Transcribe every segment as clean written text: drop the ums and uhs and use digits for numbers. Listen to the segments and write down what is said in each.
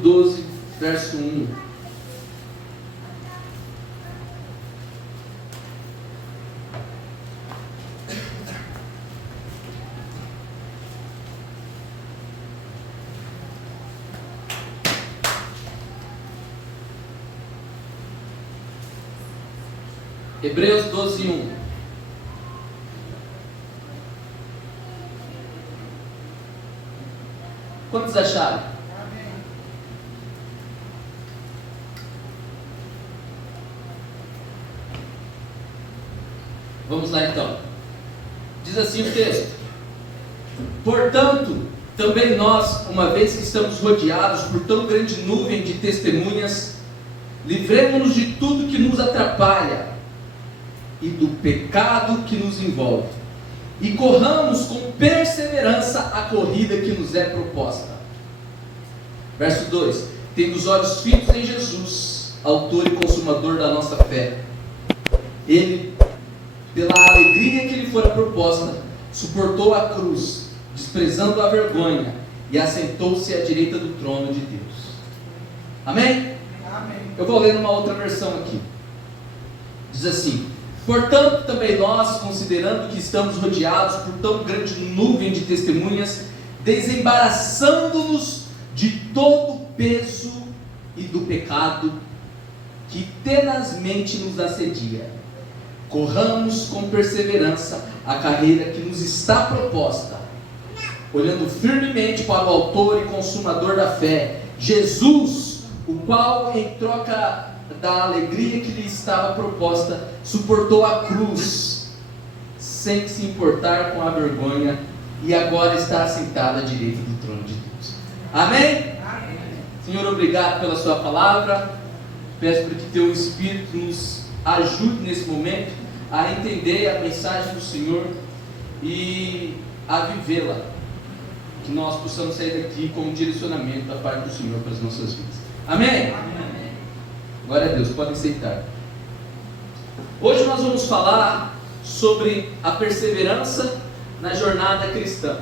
12, verso 1. Hebreus 12, 1. Quantos acharam? Vamos lá então. Diz assim o texto: portanto, também nós, uma vez que estamos rodeados por tão grande nuvem de testemunhas, livremo-nos de tudo que nos atrapalha e do pecado que nos envolve, e corramos com perseverança a corrida que nos é proposta. Verso 2: tendo os olhos fitos em Jesus, autor e consumador da nossa fé. Ele, pela alegria que lhe fora proposta, suportou a cruz, desprezando a vergonha, e assentou-se à direita do trono de Deus. Amém? Amém. Eu vou ler numa outra versão aqui. Diz assim: portanto, também nós, considerando que estamos rodeados por tão grande nuvem de testemunhas, desembaraçando-nos de todo o peso e do pecado que tenazmente nos assedia, corramos com perseverança a carreira que nos está proposta, olhando firmemente para o autor e consumador da fé, Jesus, o qual, em troca da alegria que lhe estava proposta, suportou a cruz, sem se importar com a vergonha, e agora está assentado à direita do trono de Deus. Amém? Amém. Senhor, obrigado pela sua palavra. Peço para que teu Espírito nos ajude nesse momento a entender a mensagem do Senhor e a vivê-la, que nós possamos sair daqui com um direcionamento da parte do Senhor para as nossas vidas. Amém? Amém. Glória a Deus, podem sentar. Hoje nós vamos falar sobre a perseverança na jornada cristã.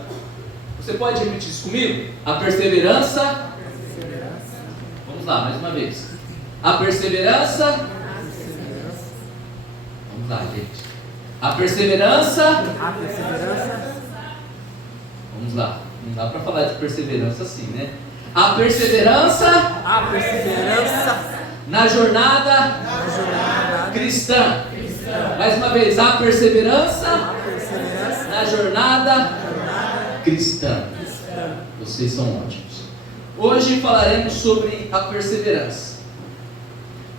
Você pode repetir isso comigo? A perseverança. Vamos lá, mais uma vez. A perseverança. Vamos lá, gente. A perseverança. Vamos lá. Não dá para falar de perseverança assim, né? A perseverança. Na jornada cristã. Mais uma vez, a perseverança na jornada cristã. Vocês são ótimos. Hoje falaremos sobre a perseverança,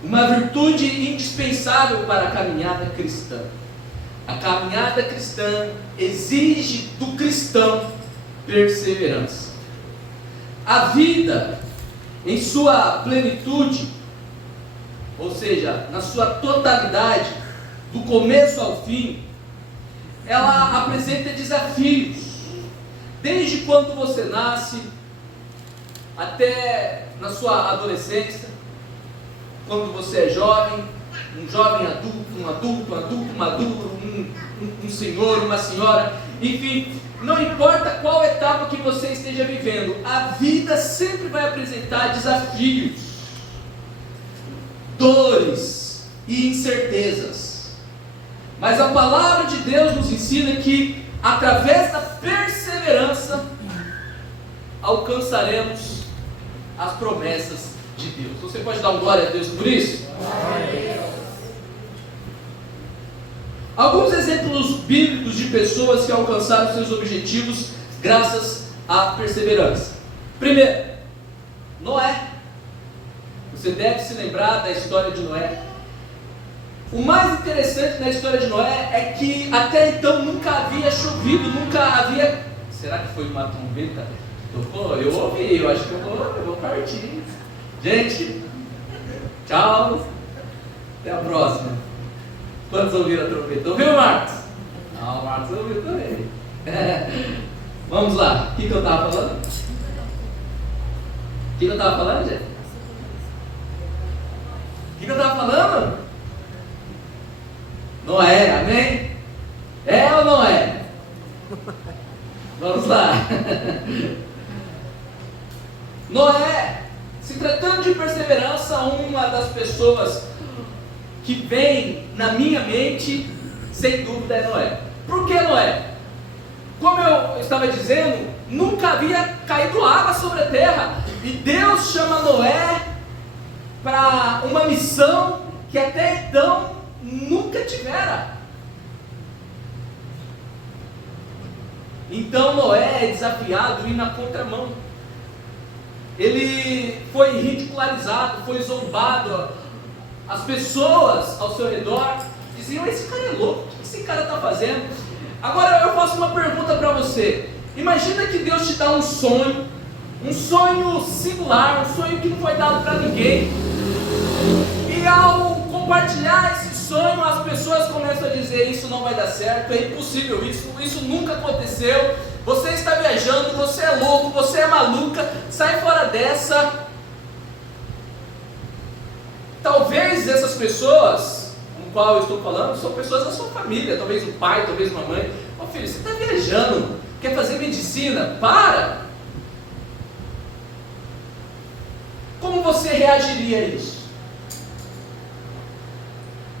uma virtude indispensável para a caminhada cristã. A caminhada cristã exige do cristão perseverança. A vida em sua plenitude, ou seja, na sua totalidade, do começo ao fim, ela apresenta desafios, desde quando você nasce, até na sua adolescência, quando você é jovem, um jovem adulto, um adulto maduro, um senhor, uma senhora, enfim, não importa qual etapa que você esteja vivendo, a vida sempre vai apresentar desafios, dores e incertezas. Mas a palavra de Deus nos ensina que, através da perseverança, alcançaremos as promessas de Deus. Você pode dar um glória a Deus por isso? Alguns exemplos bíblicos de pessoas que alcançaram seus objetivos graças à perseverança. Primeiro, Noé. Você deve se lembrar da história de Noé. O mais interessante na história de Noé é que até então nunca havia chovido, nunca havia... Será que foi uma trombeta? Eu ouvi, eu acho que eu vou partir. Gente, tchau, até a próxima. Quantos ouviram a trombeta? Ouviu, Marcos? Não, o Marcos ouviu também. Vamos lá, o que eu estava falando? O que eu estava falando, gente? O que eu estava falando? Noé, amém? É ou não é? Vamos lá. Noé Se tratando de perseverança, uma das pessoas que vem na minha mente, sem dúvida, é Noé. Por que Noé? Como eu estava dizendo, nunca havia caído água sobre a terra, e Deus chama Noé para uma missão que até então nunca tivera. Então Noé é desafiado a ir na contramão. Ele foi ridicularizado, foi zombado. As pessoas ao seu redor diziam: esse cara é louco, o que esse cara está fazendo? Agora eu faço uma pergunta para você. Imagina que Deus te dá um sonho singular, um sonho que não foi dado para ninguém. E ao compartilhar esse sonho, as pessoas começam a dizer: isso não vai dar certo, é impossível, isso nunca aconteceu, você está viajando, você é louco, você é maluca, sai fora dessa. Talvez essas pessoas com qual eu estou falando são pessoas da sua família, talvez o pai, talvez uma mãe. Ô filho, você está viajando, quer fazer medicina? Para! Como você reagiria a isso?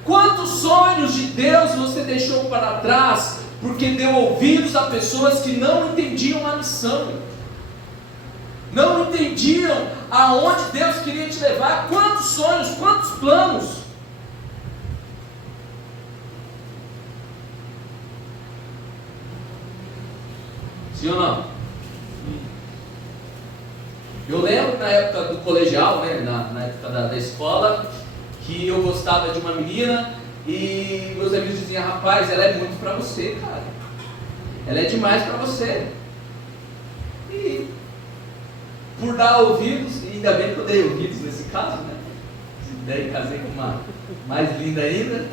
Quantos sonhos de Deus você deixou para trás porque deu ouvidos a pessoas que não entendiam a missão, não entendiam aonde Deus queria te levar? Quantos sonhos, quantos planos? Sim ou não? Eu lembro na época do colegial, né, na época da escola, que eu gostava de uma menina e meus amigos diziam: rapaz, ela é muito pra você, cara, ela é demais pra você. E por dar ouvidos, e ainda bem que eu dei ouvidos nesse caso, né? Daí casei com uma mais linda ainda.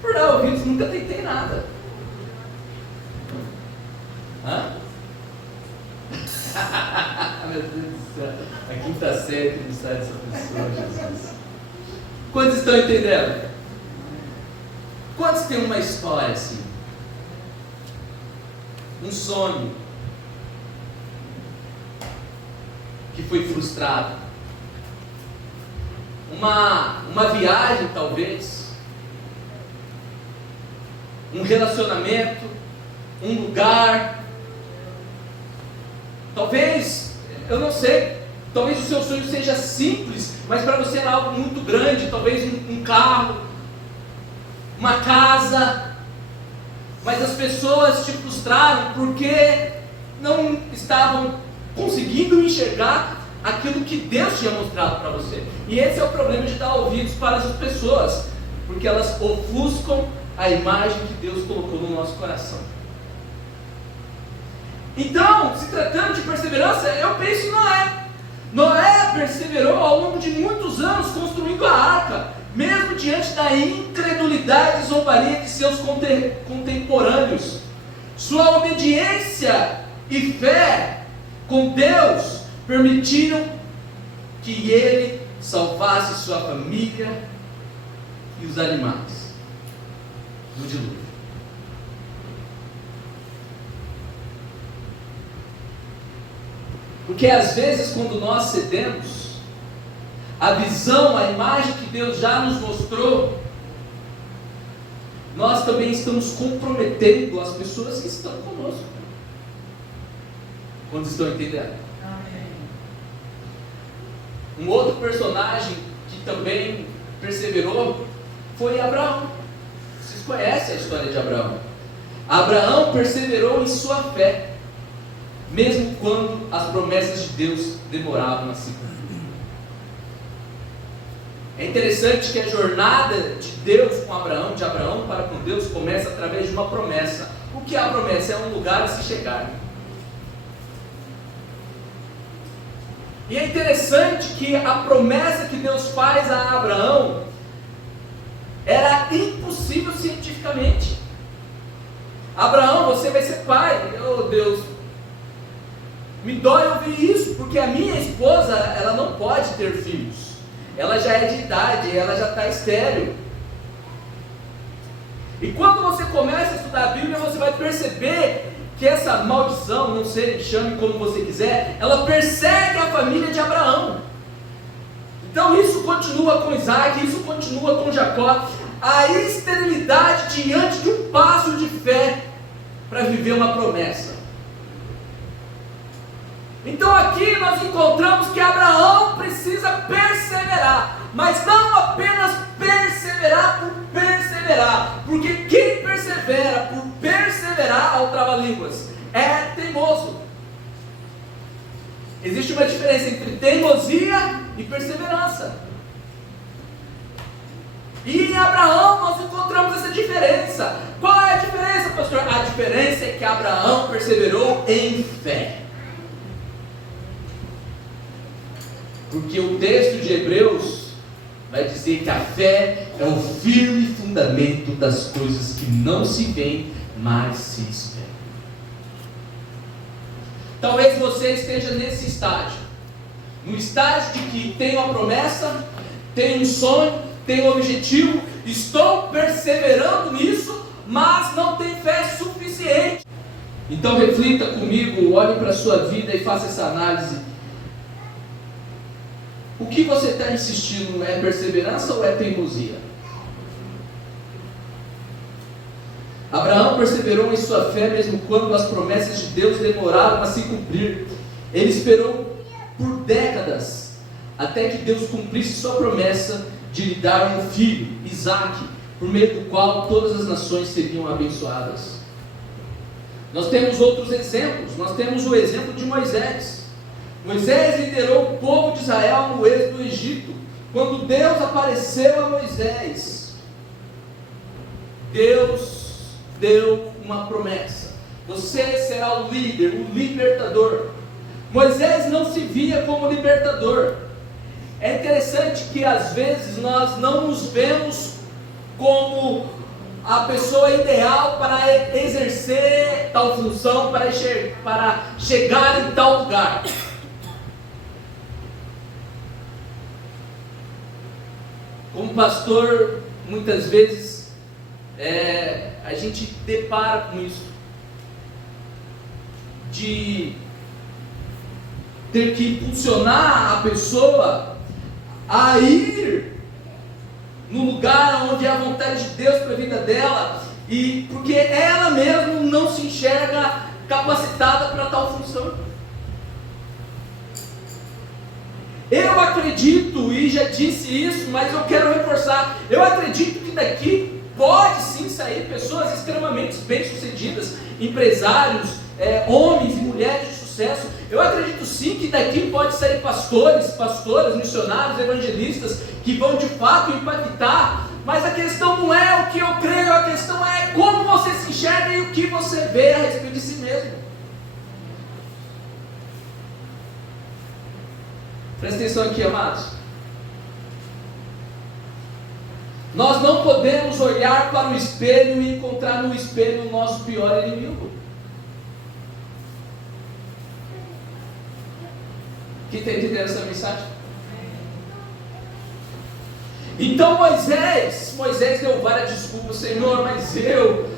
Por dar ouvidos, nunca tentei nada. Hã? Meu Deus do céu, a quinta série que não sai dessa pessoa, Jesus. Quantos estão entendendo? Quantos têm uma história assim? Um sonho que foi frustrado? Uma viagem, talvez? Um relacionamento? Um lugar? Talvez, eu não sei, talvez o seu sonho seja simples, mas para você era algo muito grande, talvez um carro, uma casa, mas as pessoas te frustraram porque não estavam conseguindo enxergar aquilo que Deus tinha mostrado para você. E esse é o problema de dar ouvidos para as pessoas, porque elas ofuscam a imagem que Deus colocou no nosso coração. Então, se tratando de perseverança, eu penso em Noé. Noé perseverou ao longo de muitos anos construindo a arca, mesmo diante da incredulidade e zombaria de seus contemporâneos. Sua obediência e fé com Deus permitiram que ele salvasse sua família e os animais do dilúvio. Porque às vezes, quando nós cedemos a visão, a imagem que Deus já nos mostrou, nós também estamos comprometendo as pessoas que estão conosco. Quando estão entendendo? Amém. Um outro personagem que também perseverou foi Abraão. Vocês conhecem a história de Abraão? Abraão perseverou em sua fé, mesmo quando as promessas de Deus demoravam a se cumprir. É interessante que a jornada de Deus com Abraão, de Abraão para com Deus, começa através de uma promessa. O que é a promessa? É um lugar a se chegar. E é interessante que a promessa que Deus faz a Abraão era impossível cientificamente. Abraão, você vai ser pai. Oh Deus, me dói ouvir isso, porque a minha esposa, ela não pode ter filhos. Ela já é de idade, ela já está estéril. E quando você começa a estudar a Bíblia, você vai perceber que essa maldição, não sei, chame como você quiser, ela persegue a família de continua com Isaac, isso continua com Jacó. A esterilidade diante de um passo de fé para viver uma promessa. Então aqui nós encontramos que Abraão precisa perseverar, mas não apenas perseverar por perseverar, porque quem persevera por perseverar ao trava-línguas é teimoso. Existe uma diferença entre teimosia e perseverança. E em Abraão nós encontramos essa diferença. Qual é a diferença, pastor? A diferença é que Abraão perseverou em fé. Porque o texto de Hebreus vai dizer que a fé é o firme fundamento das coisas que não se veem, mas se esperam. Talvez você esteja nesse estágio, no estágio de que tem uma promessa, tem um sonho, tem um objetivo, estou perseverando nisso, mas não tem fé suficiente. Então reflita comigo, olhe para a sua vida e faça essa análise. O que você está insistindo, é perseverança ou é teimosia? Abraão perseverou em sua fé mesmo quando as promessas de Deus demoraram a se cumprir. Ele esperou por décadas até que Deus cumprisse sua promessa de lhe dar um filho, Isaac, por meio do qual todas as nações seriam abençoadas. Nós temos outros exemplos. Nós temos o exemplo de Moisés. Moisés liderou o povo de Israel no êxodo do Egito. Quando Deus apareceu a Moisés, Deus deu uma promessa: você será o líder, o libertador. Moisés não se via como libertador. É interessante que às vezes nós não nos vemos como a pessoa ideal para exercer tal função, para chegar em tal lugar. Como pastor, muitas vezes a gente depara com isso, de ter que impulsionar a pessoa a ir no lugar onde é a vontade de Deus para a vida dela, e porque ela mesma não se enxerga capacitada para tal função. Eu acredito, e já disse isso, mas eu quero reforçar, eu acredito que daqui pode sim sair pessoas extremamente bem-sucedidas, empresários, homens e mulheres de sucesso. Eu acredito sim que daqui pode sair pastores, pastoras, missionários, evangelistas, que vão de fato impactar, mas a questão não é o que eu creio, a questão é como você se enxerga e o que você vê a respeito de si mesmo. Presta atenção aqui, amados. Nós não podemos olhar para o espelho e encontrar no espelho o nosso pior inimigo. Quem está entendendo essa mensagem? Então Moisés deu várias desculpas. Senhor, mas Senhor,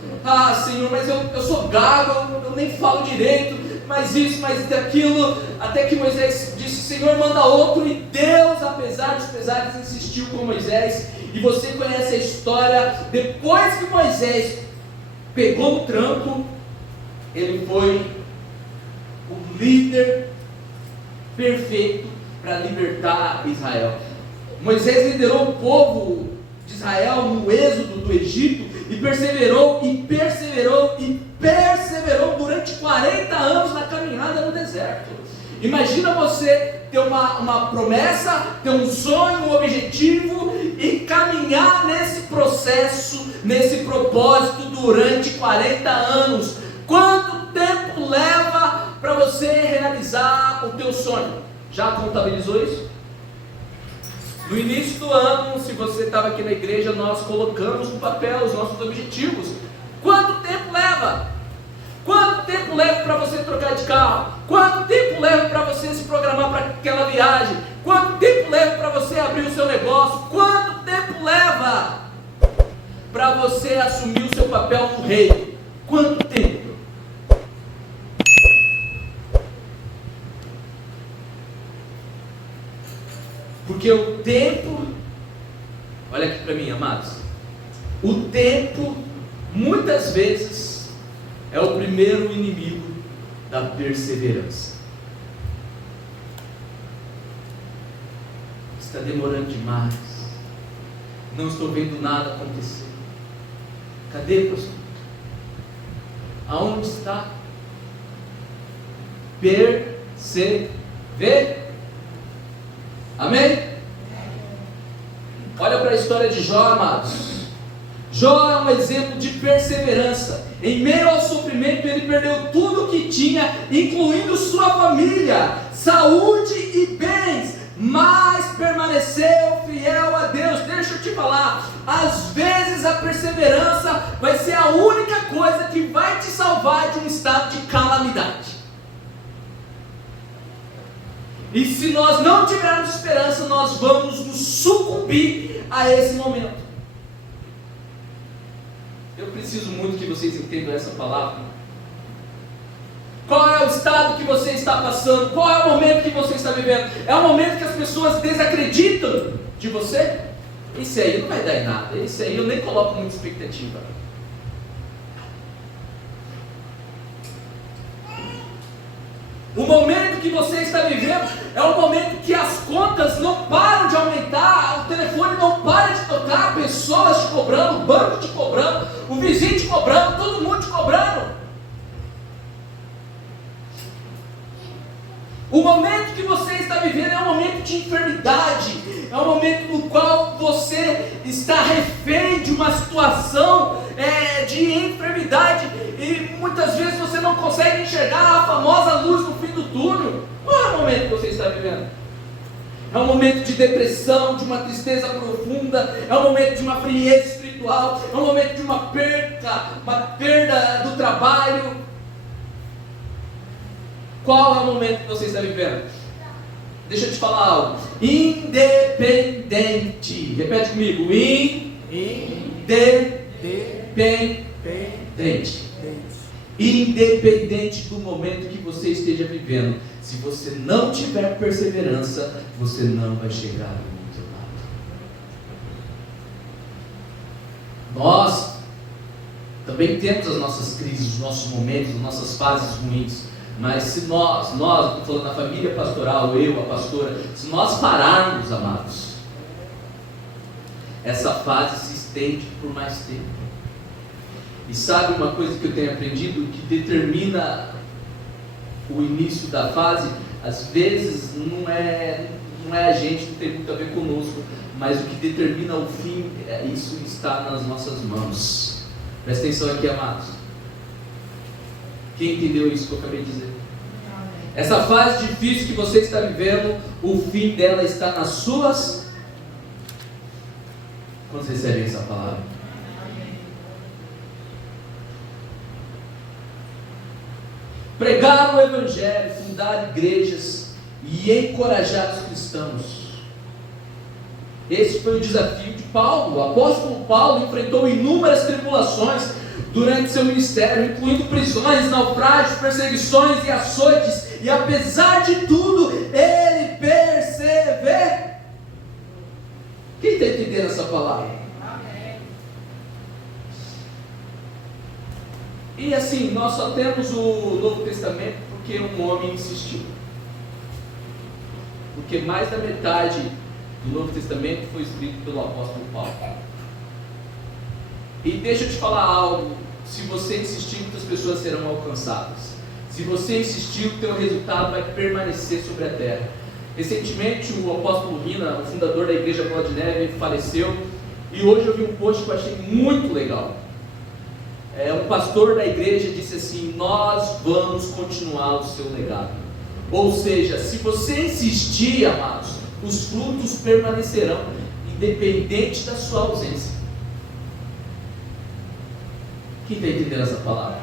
mas eu sou gago, eu nem falo direito, mas isso, mas aquilo, até que Moisés disse: Senhor, manda outro. E Deus, apesar dos pesares, insistiu com Moisés. E você conhece a história. Depois que Moisés pegou o tranco, ele foi o líder perfeito para libertar Israel. Moisés liderou o povo de Israel no êxodo do Egito, e perseverou, e perseverou, e perseverou durante 40 anos na caminhada no deserto. Imagina você ter uma promessa, ter um sonho, um objetivo, e caminhar nesse processo, nesse propósito durante 40 anos. Quanto tempo leva para você realizar o teu sonho? Já contabilizou isso? No início do ano, se você estava aqui na igreja, nós colocamos no papel os nossos objetivos. Quanto tempo leva? Quanto tempo leva para você trocar de carro? Quanto tempo leva para você se programar para aquela viagem? Quanto tempo leva para você abrir o seu negócio? Quanto tempo leva para você assumir o seu papel no reino? Quanto tempo? Porque o tempo, olha aqui para mim, amados, o tempo muitas vezes é o primeiro inimigo da perseverança. Está demorando demais, não estou vendo nada acontecer. Cadê, pastor? Aonde está? Perseverar. Amém? Olha para a história de Jó, amados. Jó é um exemplo de perseverança. Em meio ao sofrimento, ele perdeu tudo o que tinha, incluindo sua família, saúde e bens, mas permaneceu fiel a Deus. Deixa eu te falar, às vezes a perseverança vai ser a única coisa que vai te salvar de um estado de calamidade. E se nós não tivermos esperança, nós vamos nos sucumbir a esse momento. Eu preciso muito que vocês entendam essa palavra. Qual é o estado que você está passando? Qual é o momento que você está vivendo? É o momento que as pessoas desacreditam de você? Esse aí não vai dar em nada. Esse aí eu nem coloco muita expectativa. O momento que você está vivendo é o momento que as contas não param de aumentar, o telefone não para de tocar, pessoas te cobrando, o banco te cobrando, o vizinho te cobrando, todo mundo te cobrando. O momento que você está vivendo é um momento de enfermidade, é um momento no qual você está refém de uma situação de enfermidade, e muitas vezes você não consegue enxergar a famosa luz no fim do túnel. Qual é o momento que você está vivendo? É um momento de depressão, de uma tristeza profunda, é um momento de uma frieza espiritual, é um momento de uma perda do trabalho. Qual é o momento que você está vivendo? Deixa eu te falar algo. Independente. Repete comigo. Independente. Independente do momento que você esteja vivendo, se você não tiver perseverança, você não vai chegar no outro lado. Nós também temos as nossas crises, os nossos momentos, as nossas fases ruins. Mas se nós, estou falando da família pastoral, eu, a pastora, se nós pararmos, amados, essa fase se estende por mais tempo. E sabe uma coisa que eu tenho aprendido, que determina o início da fase? Às vezes não é a gente, não tem muito a ver conosco, mas o que determina o fim, isso está nas nossas mãos. Presta atenção aqui, amados. Quem entendeu isso que eu acabei de dizer? Essa fase difícil que você está vivendo, o fim dela está nas suas. Quantos recebem essa palavra? Pregar o Evangelho, fundar igrejas e encorajar os cristãos. Esse foi o desafio de Paulo. O apóstolo Paulo enfrentou inúmeras tribulações durante seu ministério, incluindo prisões, naufrágios, perseguições e açoites, e apesar de tudo, ele perseverou. Quem está entendendo essa palavra? E assim, nós só temos o Novo Testamento porque um homem insistiu. Porque mais da metade do Novo Testamento foi escrito pelo apóstolo Paulo. E deixa eu te falar algo, se você insistir, muitas pessoas serão alcançadas. Se você insistir, o teu resultado vai permanecer sobre a terra. Recentemente o apóstolo Rina, o fundador da igreja Bola de Neve, faleceu, e hoje eu vi um post que eu achei muito legal. Um pastor da igreja disse assim: nós vamos continuar o seu legado. Ou seja, se você insistir, amados, os frutos permanecerão, independente da sua ausência. Quem está entendendo essa palavra?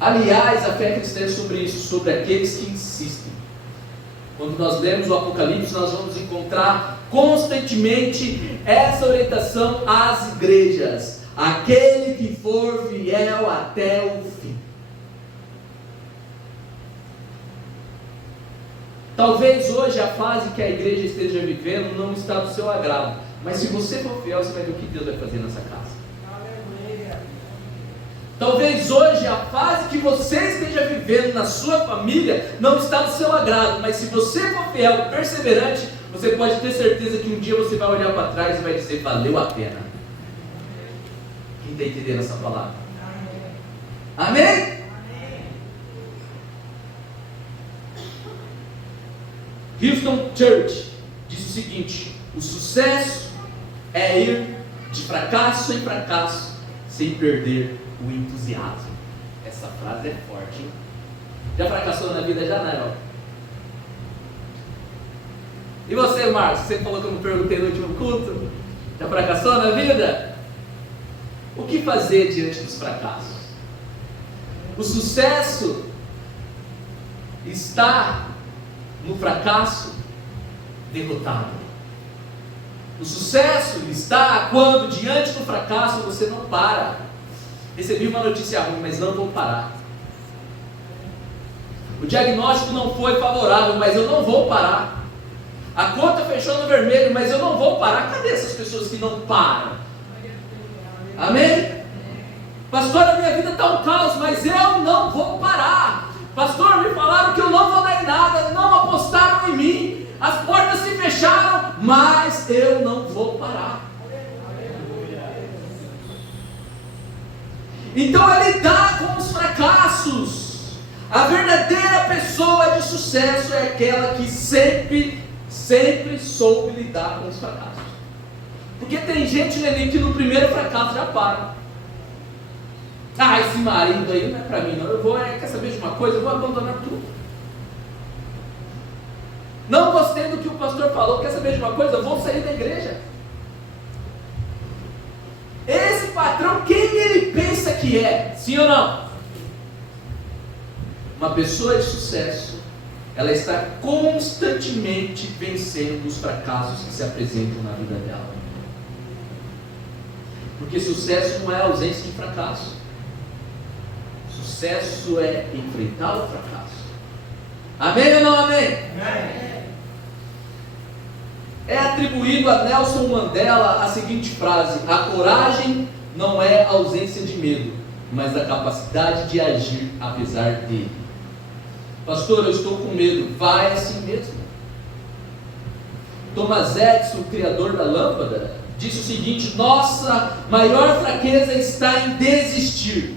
Aliás, a fé cristã é sobre isso, sobre aqueles que insistem. Quando nós lemos o Apocalipse, nós vamos encontrar constantemente essa orientação às igrejas: aquele que for fiel até o fim. Talvez hoje a fase que a igreja esteja vivendo não está do seu agrado, mas se você for fiel, você vai ver o que Deus vai fazer nessa casa. Talvez hoje a fase que você esteja vivendo na sua família não está do seu agrado, mas se você for fiel, perseverante, você pode ter certeza que um dia você vai olhar para trás e vai dizer: valeu a pena. Quem está entendendo essa palavra? Amém? Amém? Houston Church diz o seguinte: o sucesso é ir de fracasso em fracasso sem perder o entusiasmo. Essa frase é forte, hein? Já fracassou na vida? Já, não? E você, Marcos? Você falou que eu não perguntei no último culto. Já fracassou na vida? O que fazer diante dos fracassos? O sucesso está no fracasso derrotado. O sucesso está quando diante do fracasso você não para. Recebi uma notícia ruim, mas não vou parar. O diagnóstico não foi favorável, mas eu não vou parar. A conta fechou no vermelho, mas eu não vou parar. Cadê essas pessoas que não param? Amém? Pastor, a minha vida está um caos, mas eu não vou parar. Pastor, me falaram que eu não vou dar em nada, não apostaram em mim, as portas se fecharam, mas eu não vou parar. Então ele dá com os fracassos. A verdadeira pessoa de sucesso é aquela que sempre soube lidar com os fracassos. Porque tem gente, neném, que no primeiro fracasso já para. Ah, esse marido aí não é para mim não, eu vou, quer saber de uma coisa, eu vou abandonar tudo. Não gostei do que o pastor falou, quer saber de uma coisa, eu vou sair da igreja. Esse patrão, quem ele pensa que é? Sim ou não? Uma pessoa de sucesso, ela está constantemente vencendo os fracassos que se apresentam na vida dela. Porque sucesso não é a ausência de fracasso. Sucesso é enfrentar o fracasso. Amém ou não amém? Amém. É atribuído a Nelson Mandela a seguinte frase: a coragem não é a ausência de medo, mas a capacidade de agir apesar dele. Pastor, eu estou com medo. Vai assim mesmo. Thomas Edison, o criador da lâmpada, disse o seguinte: nossa maior fraqueza está em desistir.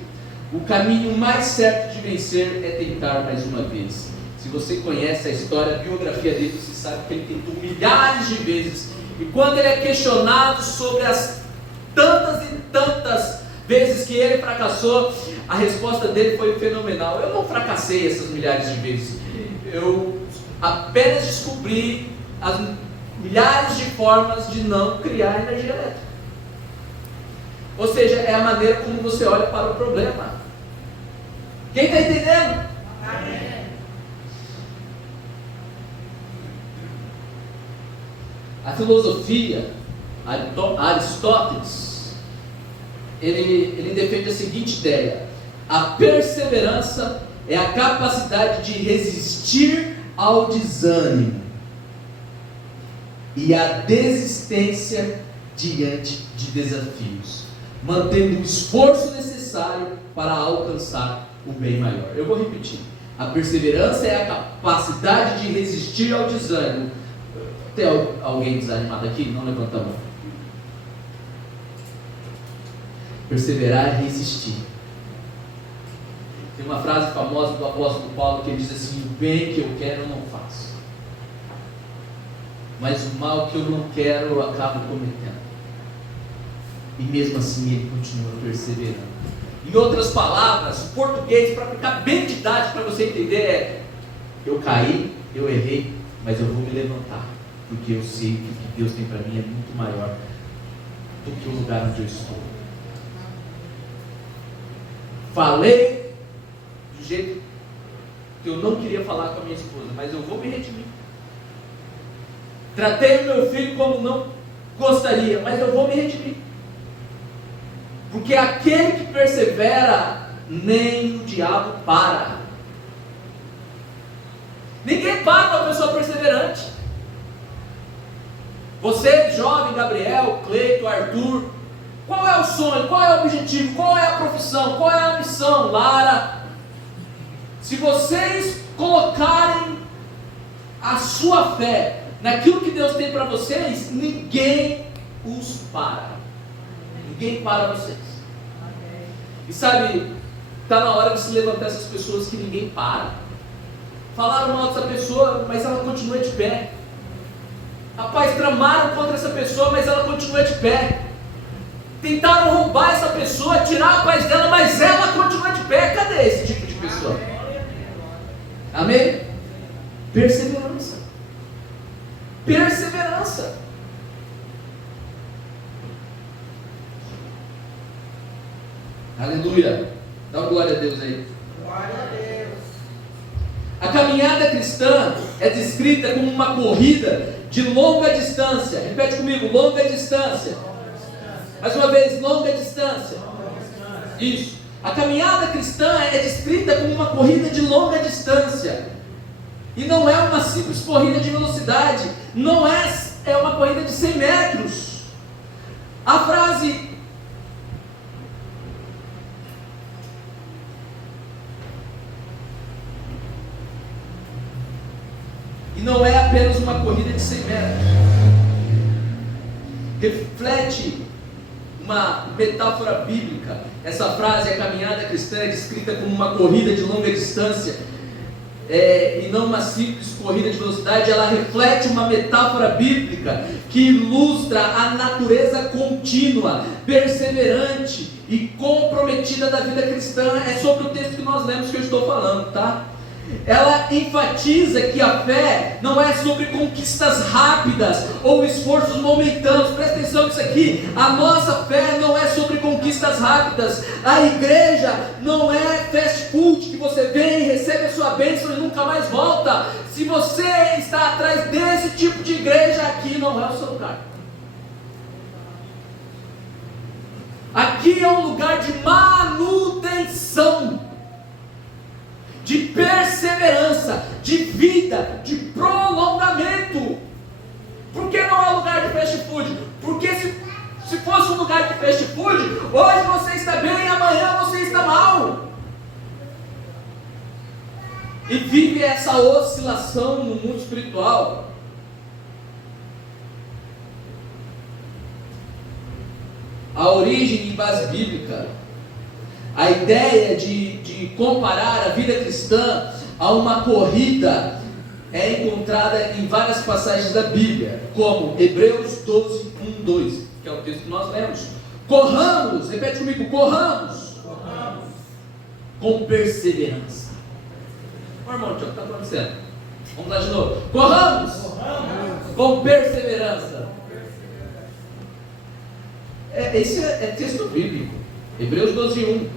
O caminho mais certo de vencer é tentar mais uma vez. Se você conhece a história, a biografia dele, você sabe que ele tentou milhares de vezes. E quando ele é questionado sobre as tantas e tantas vezes que ele fracassou, a resposta dele foi fenomenal. Eu não fracassei essas milhares de vezes. Eu apenas descobri as milhares de formas de não criar energia elétrica. Ou seja, é a maneira como você olha para o problema. Quem está entendendo? Amém. A filosofia, Aristóteles, ele defende a seguinte ideia: a perseverança é a capacidade de resistir ao desânimo e a desistência diante de desafios, mantendo o esforço necessário para alcançar o bem maior. Eu vou repetir: a perseverança é a capacidade de resistir ao desânimo. Tem alguém desanimado aqui? Não levanta a mão. Perseverar é resistir. Tem uma frase famosa do apóstolo Paulo que ele diz assim: o bem que eu quero eu não faço, mas o mal que eu não quero eu acabo cometendo. E mesmo assim ele continua perseverando. Em outras palavras, o português, para ficar bem didático para você entender, é: eu caí, eu errei, mas eu vou me levantar, porque eu sei que o que Deus tem para mim é muito maior do que o lugar onde eu estou. Falei do jeito que eu não queria falar com a minha esposa, mas eu vou me redimir. Tratei o meu filho como não gostaria, mas eu vou me redimir. Porque aquele que persevera, nem o diabo para. Ninguém para uma pessoa perseverante. Você, jovem, Gabriel, Cleito, Arthur, qual é o sonho, qual é o objetivo, qual é a profissão, qual é a missão, Lara? Se vocês colocarem a sua fé naquilo que Deus tem para vocês, ninguém os para. Ninguém para vocês. E sabe, está na hora de se levantar essas pessoas que ninguém para. Falaram mal dessa pessoa, mas ela continua de pé. Rapaz, tramaram contra essa pessoa, mas ela continua de pé. Tentaram roubar essa pessoa, tirar a paz dela, mas ela continua de pé. Cadê esse tipo de pessoa? Amém? Perseverança. Perseverança. Aleluia. Dá uma glória a Deus aí. Glória a Deus. A caminhada cristã é descrita como uma corrida de longa distância. Repete comigo, longa distância. Mais uma vez, longa distância. Isso. A caminhada cristã é descrita como uma corrida de longa distância. E não é uma simples corrida de velocidade. Não é uma corrida de 100 metros. A frase e não é apenas uma corrida de 100 metros. Reflete uma metáfora bíblica. Essa frase, a caminhada cristã, é descrita como uma corrida de longa distância, e não uma simples corrida de velocidade. Ela reflete uma metáfora bíblica que ilustra a natureza contínua, perseverante e comprometida da vida cristã. É sobre o texto que nós lemos que eu estou falando, tá? Ela enfatiza que a fé não é sobre conquistas rápidas ou esforços momentâneos. Presta atenção nisso aqui. A nossa fé não é sobre conquistas rápidas. A igreja não é fast food que você vem, recebe a sua bênção e nunca mais volta. Se você está atrás desse tipo de igreja, aqui não é o seu lugar. Aqui é um lugar de manutenção, de perseverança, de vida, de prolongamento. Por que não é lugar de fast food? Porque se fosse um lugar de fast food, hoje você está bem, amanhã você está mal. E vive essa oscilação no mundo espiritual. A origem em base bíblica, a ideia de comparar a vida cristã a uma corrida é encontrada em várias passagens da Bíblia, como Hebreus 12, 1, 2, que é o texto que nós lemos. Corramos, repete comigo, corramos com perseverança. Ô irmão, o que está acontecendo? Vamos lá de novo. Corramos com perseverança. Esse é texto bíblico. Hebreus 12, 1.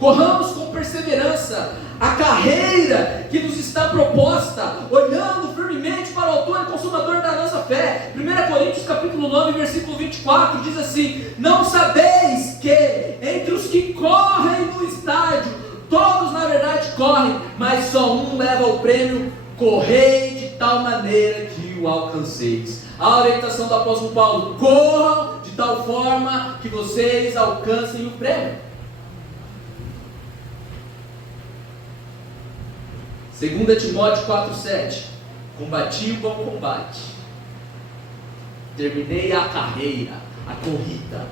Corramos com perseverança a carreira que nos está proposta, olhando firmemente para o autor e consumador da nossa fé. 1 Coríntios capítulo 9, versículo 24, diz assim: não sabeis que entre os que correm no estádio, todos na verdade correm, mas só um leva o prêmio. Correi de tal maneira que o alcanceis. A orientação do apóstolo Paulo: corram de tal forma que vocês alcancem o prêmio. 2 Timóteo 4,7: combati o bom combate, terminei a carreira, a corrida,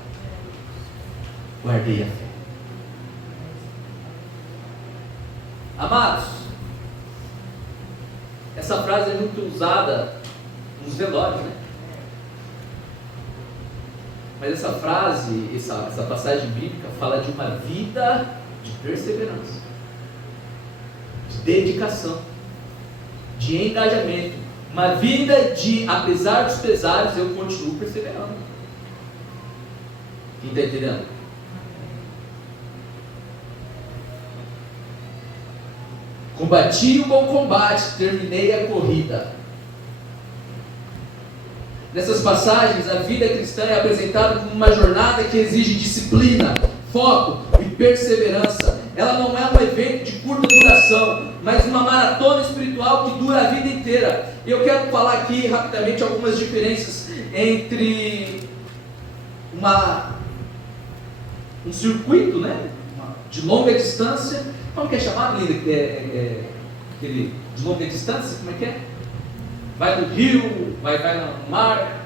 guardei a fé. Amados, essa frase é muito usada nos velórios, né? Mas essa frase, essa passagem bíblica fala de uma vida de perseverança, de dedicação, de engajamento, uma vida de, apesar dos pesares, eu continuo perseverando. Quem está entendendo? Combati o bom combate, terminei a corrida. Nessas passagens, a vida cristã é apresentada como uma jornada que exige disciplina, foco e perseverança. Ela não é um evento de curta duração, mas uma maratona espiritual que dura a vida inteira. E eu quero falar aqui rapidamente algumas diferenças entre um circuito, né, de longa distância. Como que é chamado, Linda? Aquele de longa distância, como é que é? Vai no rio, vai no mar.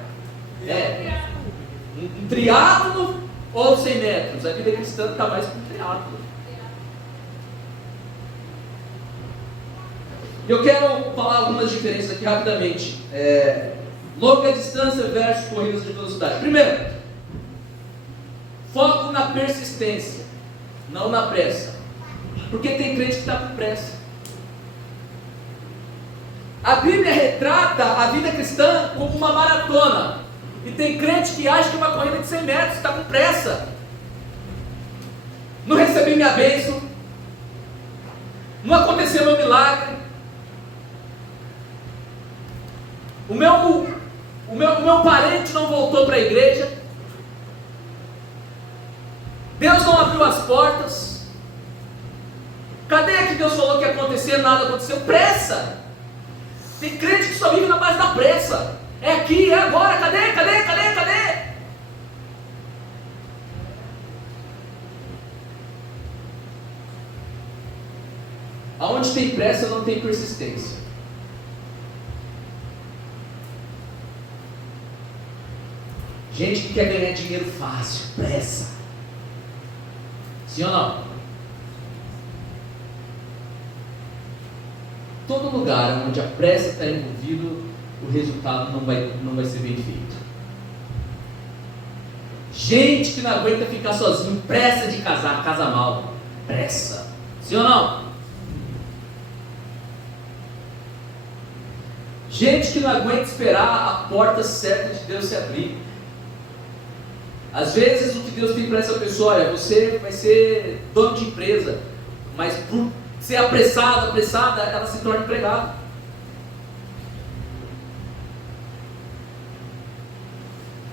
Um triatlo ou 100 metros. A vida cristã está mais que um triatlo. Eu quero falar algumas diferenças aqui rapidamente. Longa distância versus corridas de velocidade. Primeiro, foco na persistência, não na pressa. Porque tem crente que está com pressa. A Bíblia retrata a vida cristã como uma maratona. E tem crente que acha que é uma corrida de 100 metros, está com pressa. Não recebi minha bênção. Não aconteceu meu milagre. O meu parente não voltou para a igreja. Deus não abriu as portas. Cadê que Deus falou que ia acontecer? Nada aconteceu. Pressa. Tem crente que só vive na base da pressa. É aqui, é agora. Cadê? Aonde tem pressa não tem persistência. Gente que quer ganhar dinheiro fácil, pressa. Sim ou não? Todo lugar onde a pressa está envolvido, o resultado não vai ser bem feito. Gente que não aguenta ficar sozinho, pressa de casar, casa mal. Pressa. Sim ou não? Gente que não aguenta esperar a porta certa de Deus se abrir. Às vezes o que Deus tem para essa pessoa, olha, você vai ser dono de empresa, mas por ser apressada, ela se torna empregada.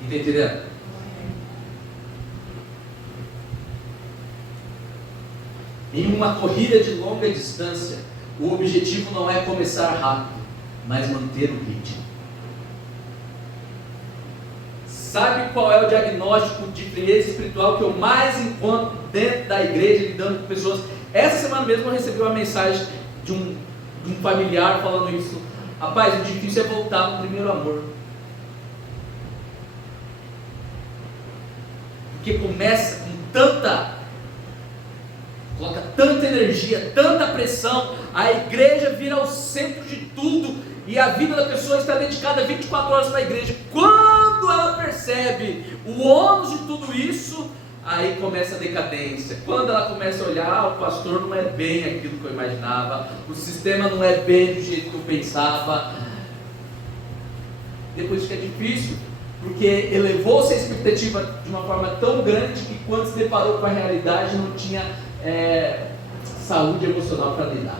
Está entendendo? Em uma corrida de longa distância, o objetivo não é começar rápido, mas manter o ritmo. Sabe qual é o diagnóstico de frieza espiritual que eu mais encontro dentro da igreja, lidando com pessoas? Essa semana mesmo eu recebi uma mensagem de um familiar falando isso. Rapaz, o difícil é voltar no primeiro amor. Porque começa com coloca tanta energia, tanta pressão, a igreja vira o centro de tudo, e a vida da pessoa está dedicada 24 horas para a igreja. Quando ela percebe o ônus de tudo isso, aí começa a decadência. Quando ela começa a olhar, o pastor não é bem aquilo que eu imaginava, o sistema não é bem do jeito que eu pensava, depois fica difícil, porque elevou-se a expectativa de uma forma tão grande que quando se deparou com a realidade não tinha saúde emocional para lidar.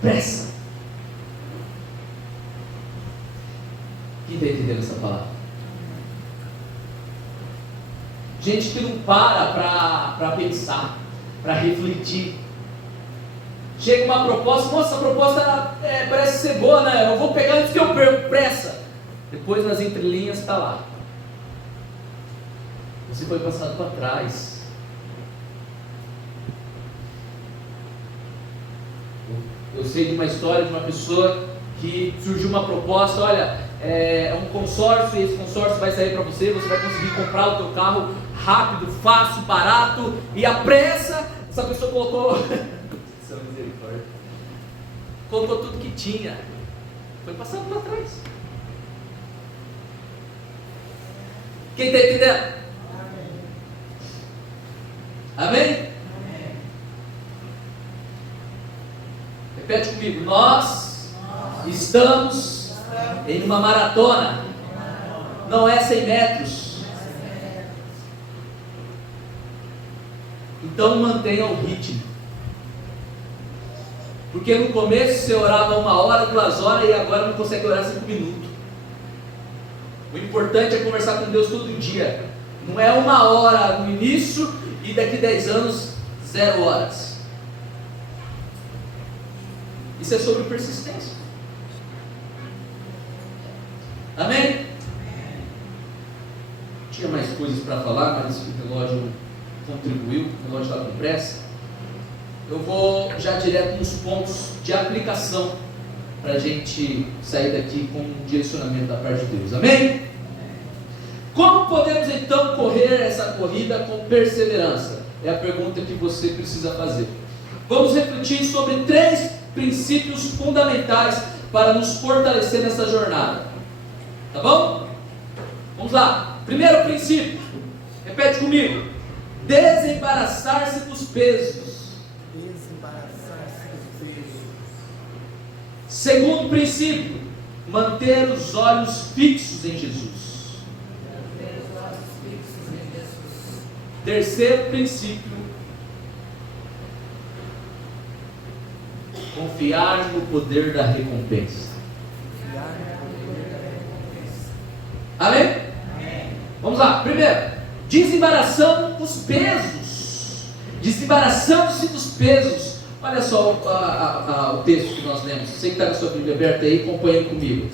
Pressa. Quem está entendendo essa palavra? Gente que não para pensar, para refletir. Chega uma proposta, nossa, a proposta parece ser boa, né? Eu vou pegar antes que eu perco, pressa. Depois nas entrelinhas está lá. Você foi passado para trás. Eu sei de uma história de uma pessoa que surgiu uma proposta, olha, é um consórcio, e esse consórcio vai sair para você, você vai conseguir comprar o teu carro rápido, fácil, barato, e a pressa, essa pessoa colocou tudo que tinha, foi passado para trás. Quem está entendendo? Amém? Repete comigo, nós estamos em uma maratona, não é 100 metros, então mantenha o ritmo, porque no começo você orava 1 hora, 2 horas e agora não consegue orar 5 minutos. O importante é conversar com Deus todo dia, não é 1 hora no início e daqui 10 anos 0 horas. Isso é sobre persistência. Amém? Tinha mais coisas para falar, mas o relógio contribuiu, o relógio está com pressa. Eu vou já direto nos pontos de aplicação, para a gente sair daqui com um direcionamento da parte de Deus. Amém? Como podemos então correr essa corrida com perseverança? É a pergunta que você precisa fazer. Vamos refletir sobre 3 princípios fundamentais para nos fortalecer nessa jornada. Tá bom? Vamos lá. Primeiro princípio, repete comigo: desembaraçar-se dos pesos. Segundo princípio, manter os olhos fixos em Jesus. Terceiro princípio, confiar no poder da recompensa. Amém? Vamos lá. Primeiro, desembaraçando os pesos. Desembaraçando-se dos pesos. Olha só o texto que nós lemos. Você que está com a sua Bíblia aberta aí, acompanhe comigo.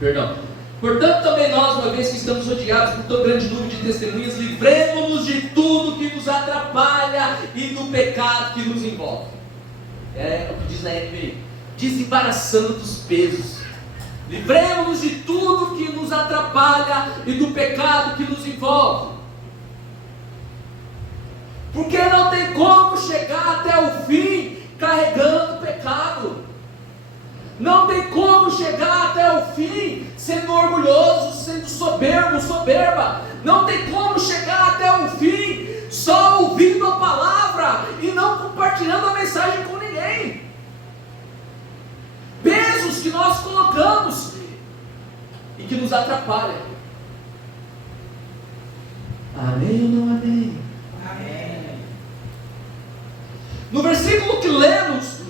Perdão. Portanto, também nós, uma vez que estamos rodeados por tão grande número de testemunhas, livremos-nos de tudo que nos atrapalha e do pecado que nos envolve. É o que diz na NVI. Desembaraçando dos pesos. Livremos-nos de tudo que nos atrapalha e do pecado que nos envolve. Porque não tem como chegar até o fim carregando o pecado. Não tem como chegar até o fim sendo orgulhoso, sendo soberbo, soberba. Não tem como chegar até o fim só ouvindo a palavra e não compartilhando a mensagem com ninguém. Pesos que nós colocamos e que nos atrapalham. Amém ou não amém? Amém. No versículo que lemos,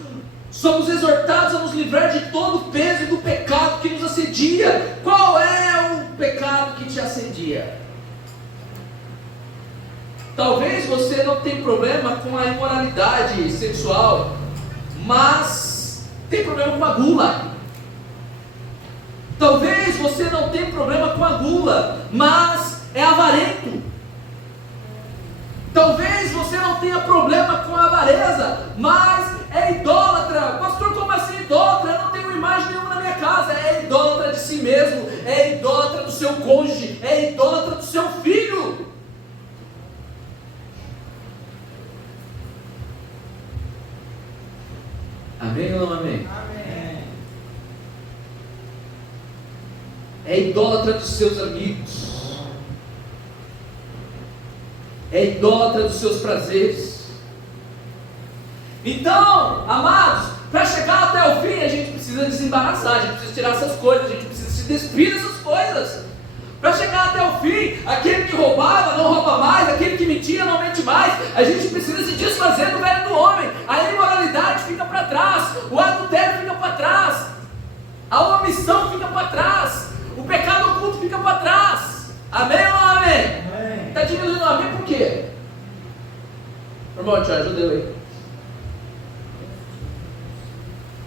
somos exortados a nos livrar de todo o peso e do pecado que nos assedia. Qual é o pecado que te assedia? Talvez você não tenha problema com a imoralidade sexual, mas tem problema com a gula. Talvez você não tenha problema com a gula, mas é avarento. Talvez você não tenha problema com a avareza, mas é idólatra. Pastor, como assim idólatra? Eu não tenho imagem nenhuma na minha casa. É idólatra de si mesmo, é idólatra do seu cônjuge, é idólatra do seu filho. Amém ou não amém? Amém. É idólatra dos seus amigos. É idólatra dos seus prazeres. Então, amados, para chegar até o fim, a gente precisa desembaraçar, a gente precisa tirar essas coisas, a gente precisa se despir dessas coisas. Para chegar até o fim, aquele que roubava não rouba mais, aquele que mentia não mente mais. A gente precisa se desfazer do velho do homem. A imoralidade fica para trás, o adultério fica para trás, a omissão fica para trás, o pecado oculto fica para trás. Amém ou não amém? Está diminuindo o amém por quê? Irmão, te ajuda eu aí.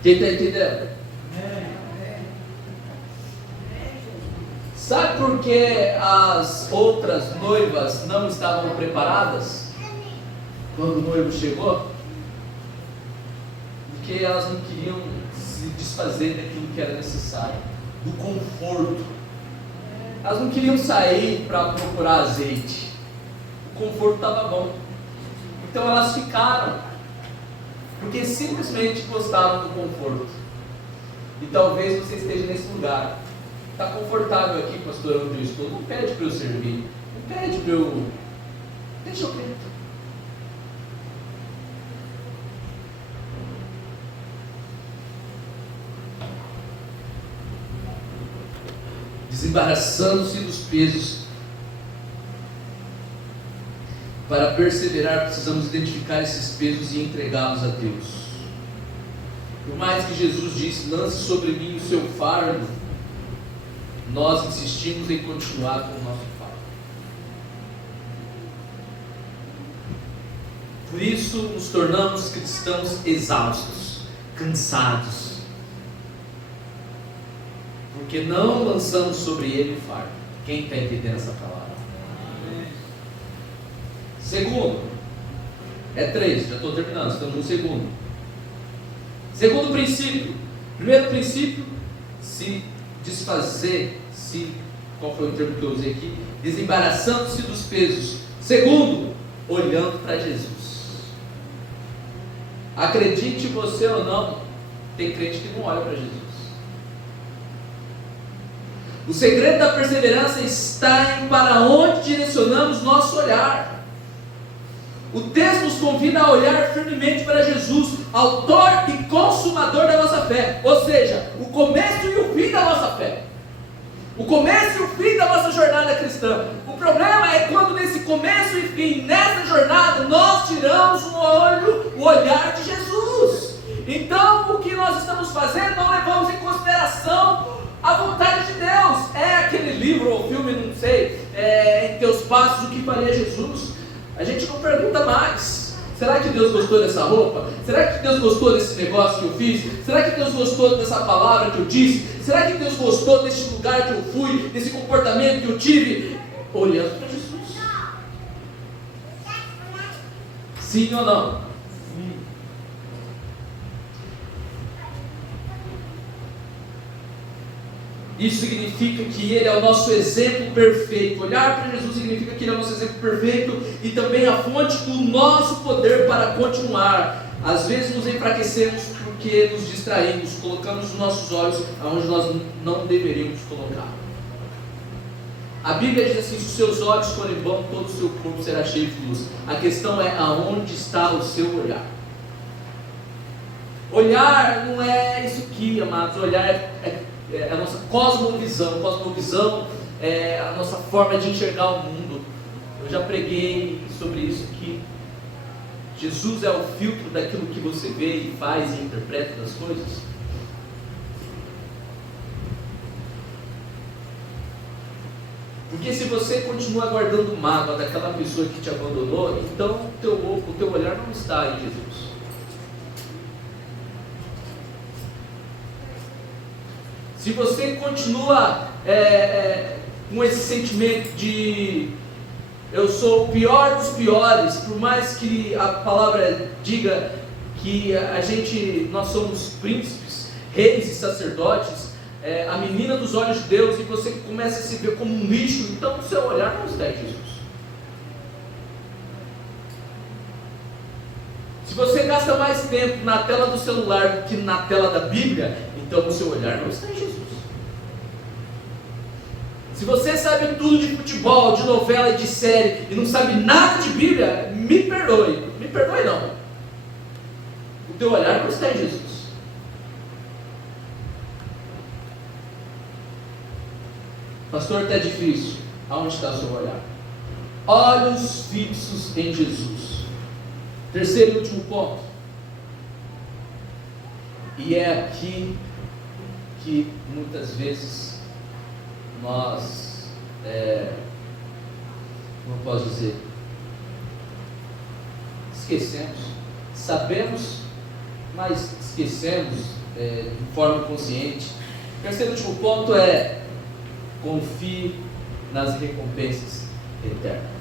Quem está entendendo? Sabe por que as outras noivas não estavam preparadas quando o noivo chegou? Porque elas não queriam se desfazer daquilo que era necessário, do conforto. Elas não queriam sair para procurar azeite. O conforto estava bom. Então elas ficaram, porque simplesmente gostavam do conforto. E talvez você esteja nesse lugar. Está confortável aqui, pastor, onde eu estou. Não pede para eu servir. Não pede para eu... Deixa eu quieto. Desembaraçando-se dos pesos. Para perseverar, precisamos identificar esses pesos e entregá-los a Deus. Por mais que Jesus disse, lance sobre mim o seu fardo, nós insistimos em continuar com o nosso fardo. Por isso nos tornamos cristãos exaustos. cansados, porque não lançamos sobre ele o fardo. Quem está entendendo essa palavra? Segundo, é 3, já estou terminando, estamos no segundo. Segundo princípio. Primeiro princípio, se desfazer, qual foi o termo que eu usei aqui? Desembaraçando-se dos pesos. Segundo, olhando para Jesus. Acredite você ou não, tem crente que não olha para Jesus. O segredo da perseverança está em para onde direcionamos nosso olhar. O texto nos convida a olhar firmemente para Jesus, autor e consumador da nossa fé, ou seja, o começo e o fim da nossa fé, o começo e o fim da nossa jornada cristã. O problema é quando nesse começo e fim, nessa jornada, nós tiramos o olhar de Jesus. Então o que nós estamos fazendo, não levamos em consideração a vontade de Deus. É aquele livro ou filme, não sei, em Teus Passos, o que faria Jesus. A gente não pergunta mais: será que Deus gostou dessa roupa? Será que Deus gostou desse negócio que eu fiz? Será que Deus gostou dessa palavra que eu disse? Será que Deus gostou desse lugar que eu fui, desse comportamento que eu tive? Olhando para Jesus. Sim ou não? Isso significa que Ele é o nosso exemplo perfeito. Olhar para Jesus significa que Ele é o nosso exemplo perfeito e também a fonte do nosso poder para continuar. Às vezes nos enfraquecemos porque nos distraímos, colocamos os nossos olhos onde nós não deveríamos colocar. A Bíblia diz assim: se os seus olhos forem bons, todo o seu corpo será cheio de luz. A questão é aonde está o seu olhar. Olhar não é isso aqui, amados. Olhar é a nossa cosmovisão. Cosmovisão é a nossa forma de enxergar o mundo. Eu já preguei sobre isso aqui. Jesus é o filtro daquilo que você vê e faz e interpreta das coisas. Porque se você continua guardando mágoa daquela pessoa que te abandonou, então o teu olhar não está em Jesus. Se você continua com esse sentimento de eu sou o pior dos piores, por mais que a palavra diga que nós somos príncipes, reis e sacerdotes, a menina dos olhos de Deus, e você começa a se ver como um lixo, então o seu olhar não está em Jesus. Se você gasta mais tempo na tela do celular do que na tela da Bíblia, então o seu olhar não está em Jesus. Se você sabe tudo de futebol, de novela e de série e não sabe nada de Bíblia, me perdoe não. O teu olhar não está em Jesus. Pastor, está difícil. Aonde está o seu olhar? Olhos fixos em Jesus. Terceiro e último ponto. E é aqui que muitas vezes nós, como posso dizer, esquecemos, sabemos, mas esquecemos de forma consciente. O terceiro e último ponto é: confie nas recompensas eternas.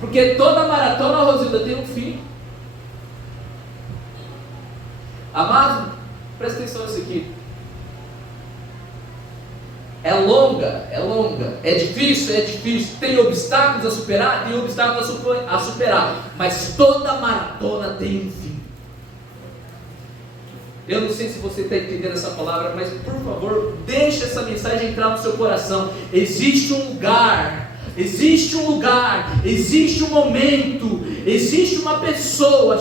Porque toda maratona, Rosilda, tem um fim. Amado, presta atenção nisso aqui. É longa, é difícil, tem obstáculos a superar, mas toda maratona tem um fim. Eu não sei se você está entendendo essa palavra, mas por favor, deixe essa mensagem entrar no seu coração. Existe um lugar, existe um momento, existe uma pessoa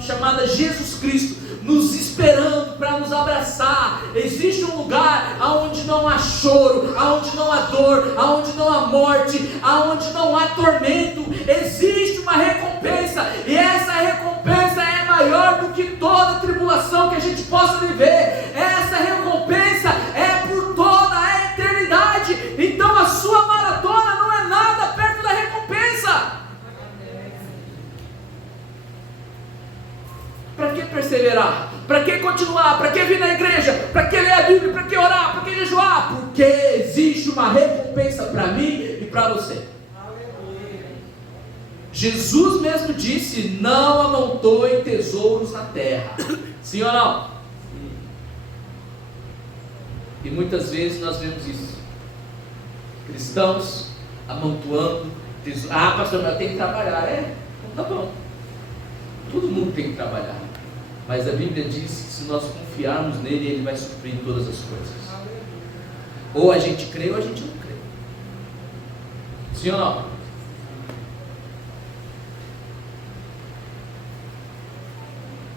chamada Jesus Cristo nos esperando para nos abraçar. Existe um lugar aonde não há choro, aonde não há dor, aonde não há morte, aonde não há tormento. Existe uma recompensa, e essa recompensa é maior do que toda tribulação que a gente possa viver. Essa recompensa é por toda a eternidade. Então a sua maratona não é nada perto da recompensa. Para que perseverar? Para que vir na igreja? Para que ler a Bíblia? Para que orar? Para que jejuar? Porque existe uma recompensa para mim e para você. Jesus mesmo disse: não amontoem tesouros na terra. Sim ou não? E muitas vezes nós vemos isso. Cristãos amontoando tesouros. Ah, pastor, mas eu tenho que trabalhar. Então tá bom. Todo mundo tem que trabalhar. Mas a Bíblia diz que se nós confiarmos nele, ele vai suprir todas as coisas. Ou a gente crê ou a gente não crê. Sim ou não?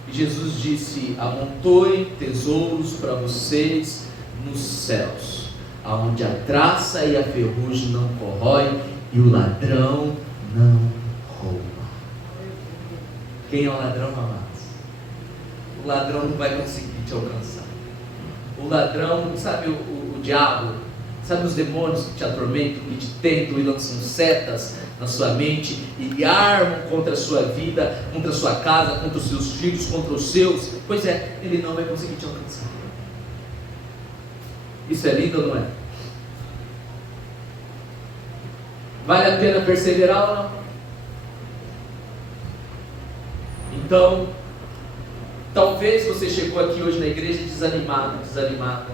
E Jesus disse: amontoem tesouros para vocês nos céus, aonde a traça e a ferrugem não corroem e o ladrão não rouba. Quem é o ladrão, amados? O ladrão não vai conseguir te alcançar. O ladrão, sabe o diabo, sabe os demônios que te atormentam, que te tentam e lançam setas na sua mente e armam contra a sua vida, contra a sua casa, contra os seus filhos, contra os seus. Pois é, ele não vai conseguir te alcançar. Isso é lindo ou não é? Vale a pena perseverar ou não? Então, talvez você chegou aqui hoje na igreja desanimado, desanimada.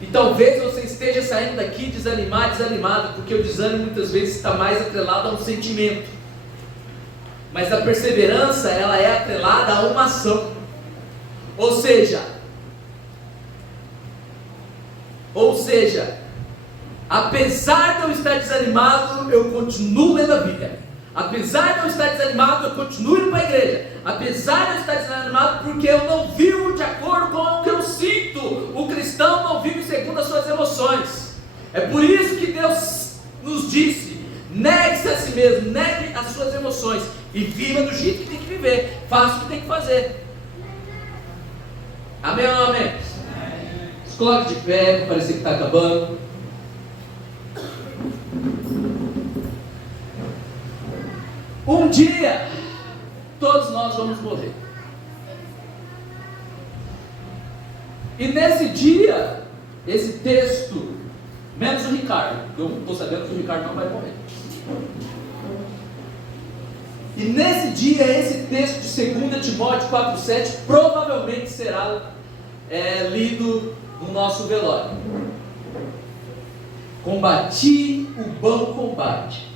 E talvez você esteja saindo daqui desanimado, desanimado, porque o desânimo muitas vezes está mais atrelado a um sentimento. Mas a perseverança, ela é atrelada a uma ação. Ou seja, apesar de eu estar desanimado, eu continuo lendo a Bíblia. Apesar de eu estar desanimado, eu continuo indo para a igreja. Apesar de eu estar desanimado, porque eu não vivo de acordo com o que eu sinto. O cristão não vive segundo as suas emoções. É por isso que Deus nos disse: negue-se a si mesmo, negue as suas emoções e viva do jeito que tem que viver. Faça o que tem que fazer. Amém ou não amém? Se coloque de pé, para parecer que está acabando. Um dia, todos nós vamos morrer. E nesse dia, esse texto, menos o Ricardo, eu estou sabendo que o Ricardo não vai morrer. E nesse dia, esse texto de 2 Timóteo 4,7 provavelmente será lido no nosso velório. Combati o bom combate,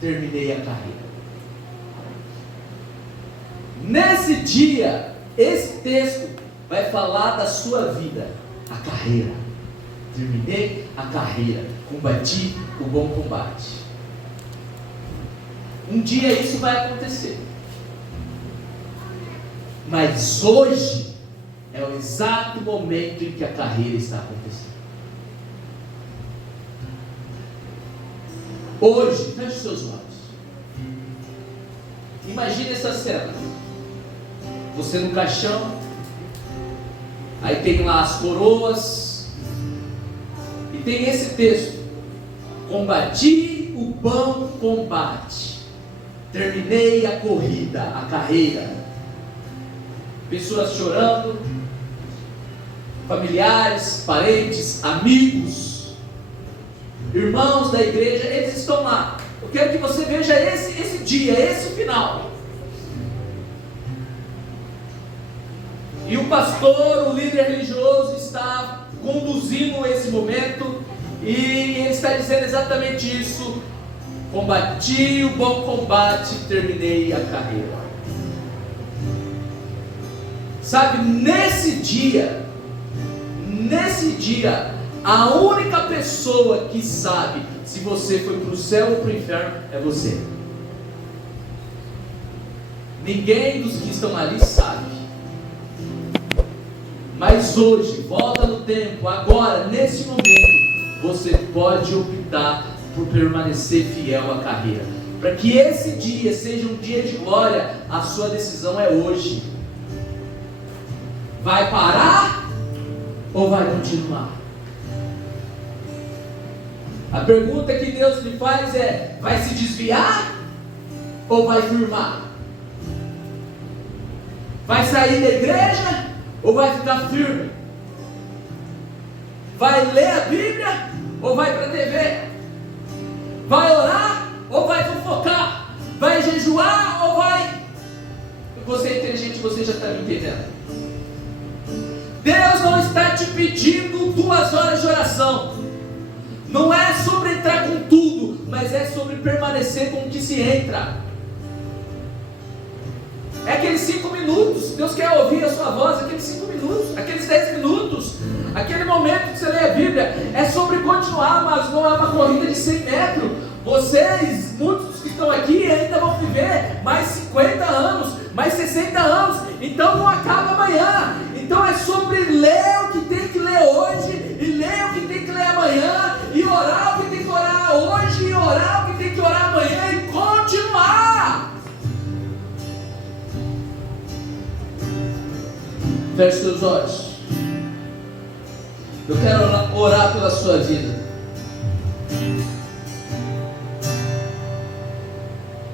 terminei a carreira. Nesse dia, esse texto vai falar da sua vida, a carreira. Terminei a carreira, combati o bom combate. Um dia isso vai acontecer. Mas hoje é o exato momento em que a carreira está acontecendo. Hoje, feche seus olhos. Imagine essa cena. Você no caixão, aí tem lá as coroas, e tem esse texto: combati o bom combate, terminei a corrida, a carreira. Pessoas chorando, familiares, parentes, amigos, irmãos da igreja, eles estão lá. Eu quero que você veja esse dia, esse final. E o pastor, o líder religioso, está conduzindo esse momento, e ele está dizendo exatamente isso: combati o bom combate, terminei a carreira. Sabe, nesse dia, a única pessoa que sabe se você foi para o céu ou para o inferno é você. Ninguém dos que estão ali sabe. Mas hoje, volta no tempo, agora, nesse momento, você pode optar por permanecer fiel à carreira. Para que esse dia seja um dia de glória, a sua decisão é hoje. Vai parar ou vai continuar? A pergunta que Deus lhe faz é: vai se desviar ou vai firmar? Vai sair da igreja ou vai ficar firme? Vai ler a Bíblia ou vai para a TV? Vai orar ou vai fofocar? Vai jejuar ou vai... Você é inteligente, você já está me entendendo. Deus não está te pedindo 2 horas de oração. Não é sobre entrar com tudo, mas é sobre permanecer com o que se entra. É aqueles 5 minutos. Deus quer ouvir a sua voz, aqueles 5 minutos, aqueles 10 minutos, aquele momento que você lê a Bíblia. É sobre continuar, mas não é uma corrida de 100 metros. Vocês, muitos que estão aqui, ainda vão viver mais 50 anos, mais 60 anos. Então não acaba amanhã. Então é sobre ler o que tem que ler hoje, e ler o que tem que ler amanhã, e orar o que tem que orar hoje, e orar o que tem que orar amanhã, e continuar. Feche seus olhos. Eu quero orar pela sua vida.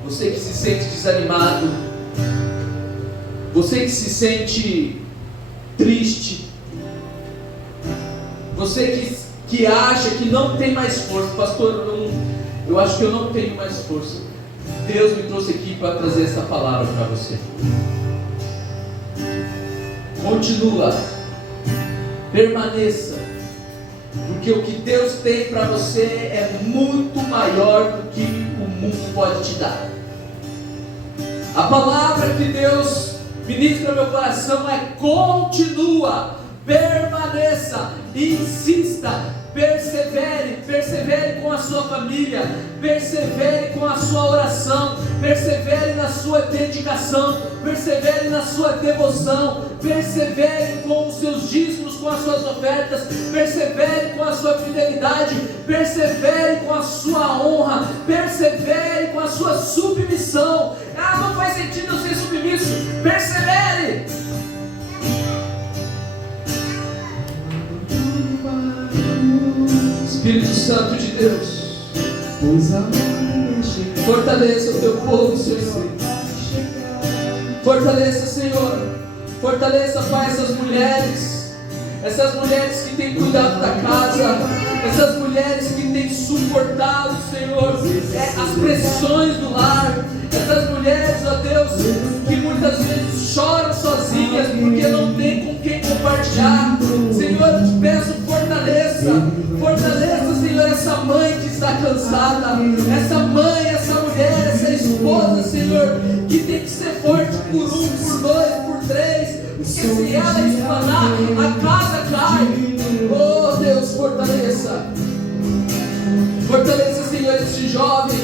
Você que se sente desanimado, você que se sente triste, você que acha que não tem mais força. Pastor, eu acho que eu não tenho mais força. Deus me trouxe aqui para trazer essa palavra para você. Continua, permaneça, porque o que Deus tem para você é muito maior do que o mundo pode te dar. A palavra que Deus ministra no meu coração é: continua, permaneça, insista, persevere com a sua família, persevere com a sua oração, persevere na sua dedicação, persevere na sua devoção, persevere com os seus dízimos, com as suas ofertas, persevere com a sua fidelidade, persevere com a sua honra, persevere com a sua submissão. Não faz sentido eu ser submisso. Persevere. Espírito Santo de Deus, fortaleça o teu povo, Senhor. Fortaleça, Senhor. Fortaleça, Pai, essas mulheres que têm cuidado da casa, essas mulheres que têm suportado, Senhor, as pressões do lar, essas mulheres, ó Deus, que muitas vezes choram sozinhas porque não tem com quem compartilhar. Senhor, eu te peço, fortaleça, Senhor, essa mãe que está cansada, essa mãe, essa mulher, essa esposa, Senhor, que tem que ser forte por 1, por 2, por 3, porque se ela explanar, a casa cai. Oh Deus, fortaleça, Senhor, esse jovem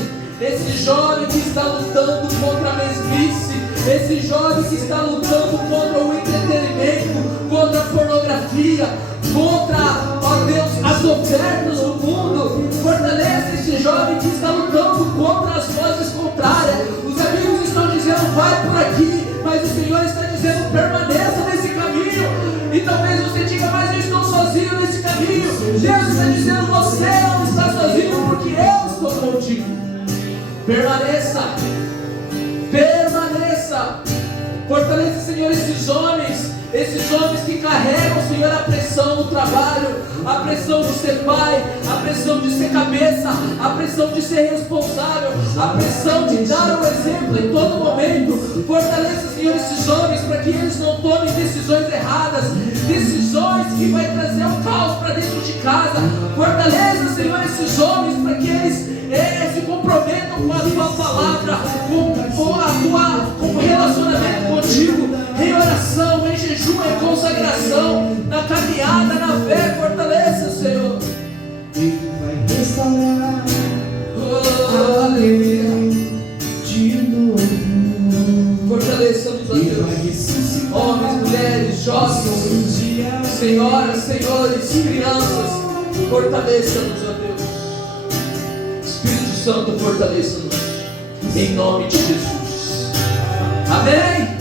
que está lutando contra a mesmice, esse jovem que está lutando contra o entretenimento, contra a pornografia, contra, ó Deus, as ofertas do mundo. Fortaleça esse jovem que está lutando contra as vozes contrárias. Os amigos estão dizendo: vai por aqui, mas o Senhor está dizendo: permaneça nesse caminho. E talvez você diga: mas eu estou sozinho nesse caminho. Deus está dizendo: você não está sozinho, porque eu estou contigo. Permaneça. Fortaleça, Senhor, esses homens que carregam, Senhor, a pressão do trabalho, a pressão de ser pai, a pressão de ser cabeça, a pressão de ser responsável, a pressão de dar o exemplo em todo momento. Fortaleça, Senhor, esses homens para que eles não tomem decisões erradas, decisões que vai trazer um caos para dentro de casa. Fortaleça, Senhor, esses homens para que eles se comprometam com a tua palavra, com o relacionamento contigo, em oração, em jejum, em consagração, na caminhada, na fé. Fortaleça, Senhor. Ele vai restaurar, aleluia, de novo. Fortaleça-nos, ó Deus, homens, mulheres, jovens, senhoras, senhores, crianças. Fortaleça-nos, ó Deus. Espírito Santo, fortaleça-nos, em nome de Jesus. Amém.